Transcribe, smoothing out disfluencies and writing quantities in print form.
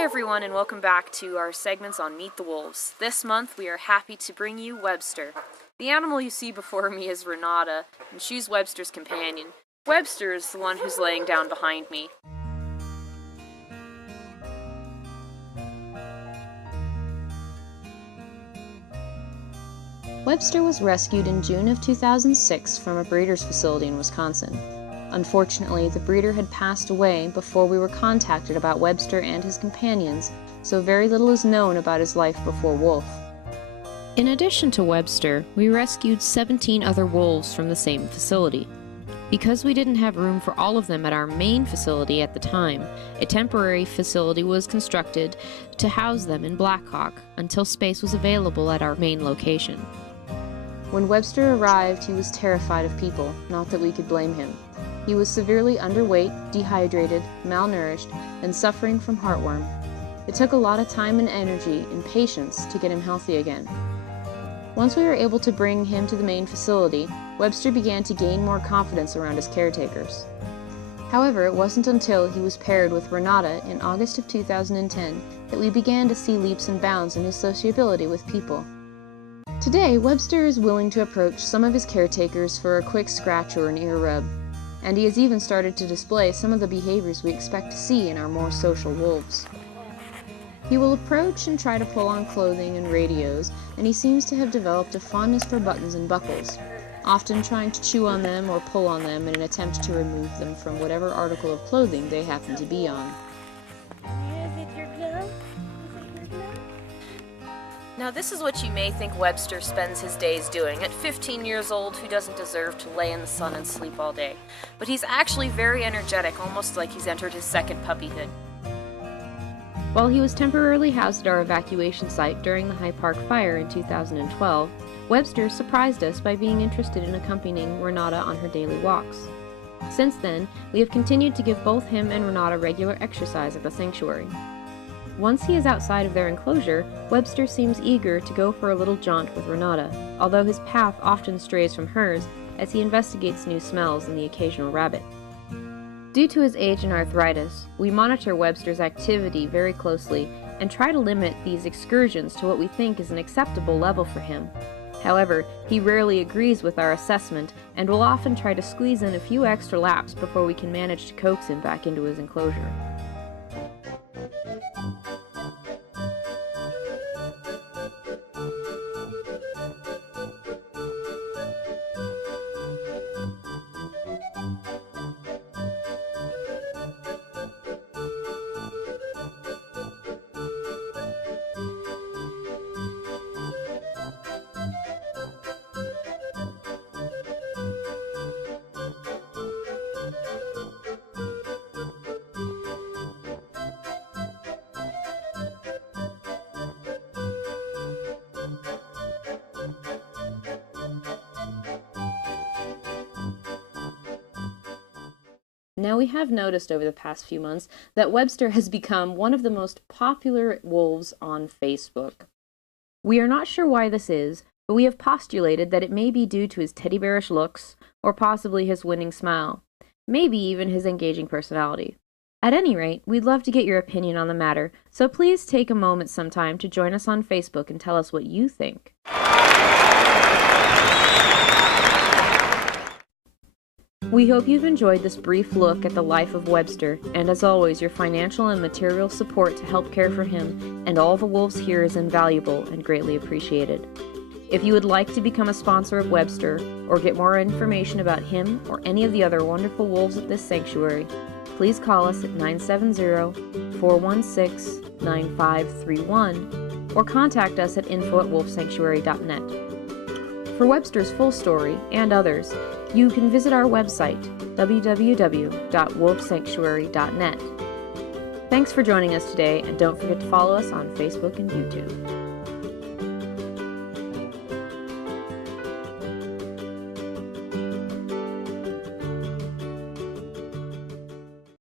Hi everyone, and welcome back to our segments on Meet the Wolves. This month we are happy to bring you Webster. The animal you see before me is Renata, and she's Webster's companion. Webster is the one who's laying down behind me. Webster was rescued in June of 2006 from a breeder's facility in Wisconsin. Unfortunately, the breeder had passed away before we were contacted about Webster and his companions, so very little is known about his life before wolf. In addition to Webster, we rescued 17 other wolves from the same facility. Because we didn't have room for all of them at our main facility at the time, a temporary facility was constructed to house them in Blackhawk until space was available at our main location. When Webster arrived, he was terrified of people, not that we could blame him. He was severely underweight, dehydrated, malnourished, and suffering from heartworm. It took a lot of time and energy and patience to get him healthy again. Once we were able to bring him to the main facility, Webster began to gain more confidence around his caretakers. However, it wasn't until he was paired with Renata in August of 2010 that we began to see leaps and bounds in his sociability with people. Today, Webster is willing to approach some of his caretakers for a quick scratch or an ear rub, and he has even started to display some of the behaviors we expect to see in our more social wolves. He will approach and try to pull on clothing and radios, and he seems to have developed a fondness for buttons and buckles, often trying to chew on them or pull on them in an attempt to remove them from whatever article of clothing they happen to be on. Now this is what you may think Webster spends his days doing. At 15 years old, who doesn't deserve to lay in the sun and sleep all day? But he's actually very energetic, almost like he's entered his second puppyhood. While he was temporarily housed at our evacuation site during the High Park fire in 2012, Webster surprised us by being interested in accompanying Renata on her daily walks. Since then, we have continued to give both him and Renata regular exercise at the sanctuary. Once he is outside of their enclosure, Webster seems eager to go for a little jaunt with Renata, although his path often strays from hers as he investigates new smells and the occasional rabbit. Due to his age and arthritis, we monitor Webster's activity very closely and try to limit these excursions to what we think is an acceptable level for him. However, he rarely agrees with our assessment and will often try to squeeze in a few extra laps before we can manage to coax him back into his enclosure. Now, we have noticed over the past few months that Webster has become one of the most popular wolves on Facebook. We are not sure why this is, but we have postulated that it may be due to his teddy bearish looks, or possibly his winning smile, maybe even his engaging personality. At any rate, we'd love to get your opinion on the matter, so please take a moment sometime to join us on Facebook and tell us what you think. We hope you've enjoyed this brief look at the life of Webster, and as always, your financial and material support to help care for him and all the wolves here is invaluable and greatly appreciated. If you would like to become a sponsor of Webster, or get more information about him or any of the other wonderful wolves at this sanctuary, please call us at 970-416-9531 or contact us at info@wolfsanctuary.net. For Webster's full story, and others, you can visit our website, www.wolfsanctuary.net. Thanks for joining us today, and don't forget to follow us on Facebook and YouTube.